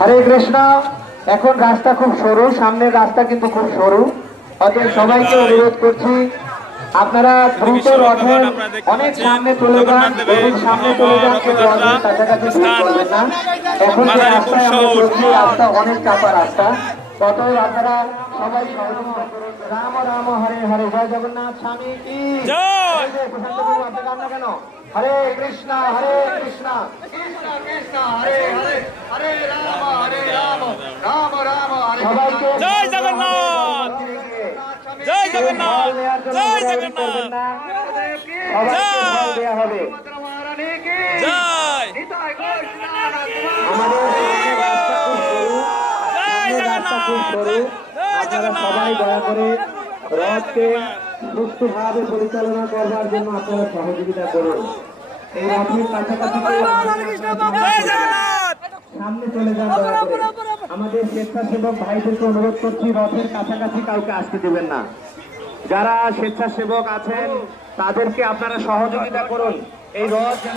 হরে কৃষ্ণ। এখন রাস্তা খুব সরু সামনের রাস্তা কিন্তু খুব সরু। অতএব সবাইকে অনুরোধ করছি আপনারা দ্রুত রথের অনেক সামনে চলে যান অধিক সামনে চলে যান রথের কাছাকাছি করবেন না। এখন যে রাস্তা আমরা চলছি রাস্তা অনেক চাপা রাস্তা। অতএব আপনারা সবাই রাম রাম হরে হরে। জয় জগন্নাথ স্বামী কি? প্রশান্ত বাবু, আপনি গান না কেন হরে কৃষ্ণ হরে কৃষ্ণ কৃষ্ণ কৃষ্ণ হরে হরে হরে রাম হরে রাম রাম রাম হরে সবাইকে জয় জগন্নাথ! জয় জগন্নাথ জয় জগন্নাথ জয়! হবে জয় আমাদের রাস্তা খুব সরু। জয় সামনে রাস্তা খুব সরু। আপনারা সবাই দয়া করে রথকে সুস্থভাবে পরিচালনা করবার জন্য আপনারা সহযোগিতা করুন। এই রথের কাছাকাছি সামনে চলে যান দয়া করে। আমাদের স্বেচ্ছাসেবক ভাইদেরকে অনুরোধ করছি রথের কাছাকাছি কাউকে আসতে দেবেন না। যারা স্বেচ্ছাসেবক আছেন তাদেরকে আপনারা সহযোগিতা করুন। এই রথ যেন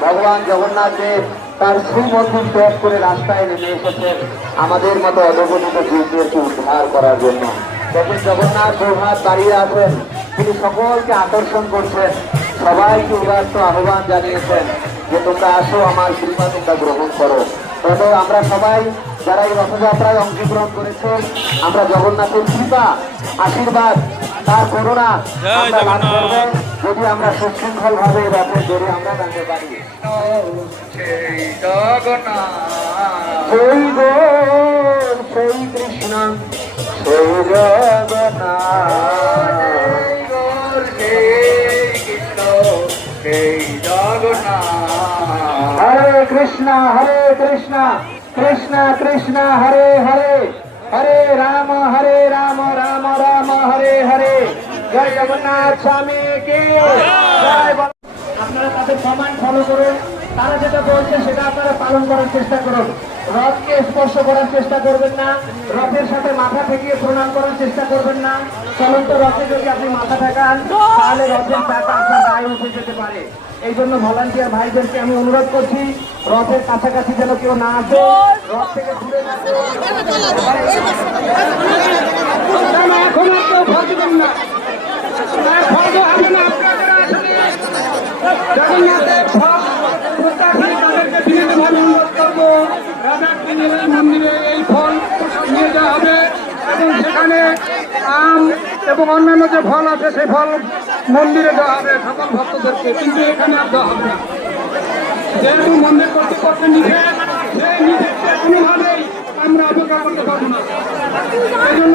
ভগবান জগন্নাথ দেব তার শ্রীমন্দির ত্যাগ করে রাস্তায় নেমে এসেছেন আমাদের মতো অধগণিত জীবদেরকে উদ্ধার করার জন্য দেখেন জগন্নাথ প্রভাত দাঁড়িয়ে আছেন তিনি সকলকে আকর্ষণ করছেন সবাইকে উদার্ত আহ্বান জানিয়েছেন যে তোমরা আসো আমার কৃপা তোমরা গ্রহণ করো। তবে আমরা সবাই যারা এই রথযাত্রায় অংশগ্রহণ করেছেন আমরা জগন্নাথের কৃপা আশীর্বাদ তার করুণা জয় আমরা লাভ জগন্নাথ। করব যদি আমরা সুশৃঙ্খল ভাবে রথের দড়ি আমরা জানতে পারি। সেই গো সেই কৃষ্ণ সেই জগন্নাথ। হরে কৃষ্ণ হরে কৃষ্ণ কৃষ্ণ কৃষ্ণ, হরে হরে হরে রাম হরে রাম রাম রাম, হরে হরে। জয় জগন্নাথ স্বামী কে। আপনারা তাদের কমান্ড ফলো করুন, তারা যেটা বলছে সেটা আপনারা পালন করার চেষ্টা করুন। রথকে স্পর্শ করার চেষ্টা করবেন না রথের সাথে মাথা ঠেকিয়ে প্রণাম করার চেষ্টা করবেন না চলন্ত রথে যদি আপনি মাথা ঠেকান তাহলে রথের চাকা আপনার গায়ে উঠে যেতে পারে এই জন্য ভলান্টিয়ার ভাইদেরকে আমি অনুরোধ করছি রথের কাছাকাছি যেন কেউ না আসে রথ থেকে দূরে না, ভয় দেওয়া হবে না, আপনারা আসলে জগন্নাথের ভক্ত প্রত্যাশী তাদেরকে বিনীতভাবে অনুরোধ করব রাধাকৃষ্ণের মন্দিরে এই ফল নিয়ে যাওয়া হবে এবং সেখানে আম এবং অন্যান্য যে ফল আছে, সেই ফল মন্দিরে দেওয়া হবে সকল ভক্তদেরকে। কিন্তু এখানে আর দেওয়া হবে না। যেহেতু মন্দির কর্তৃপক্ষের নিজে সেই নিষেধকে কোনোভাবেই আমরা অপেক্ষা করতে পারব না। এই জন্য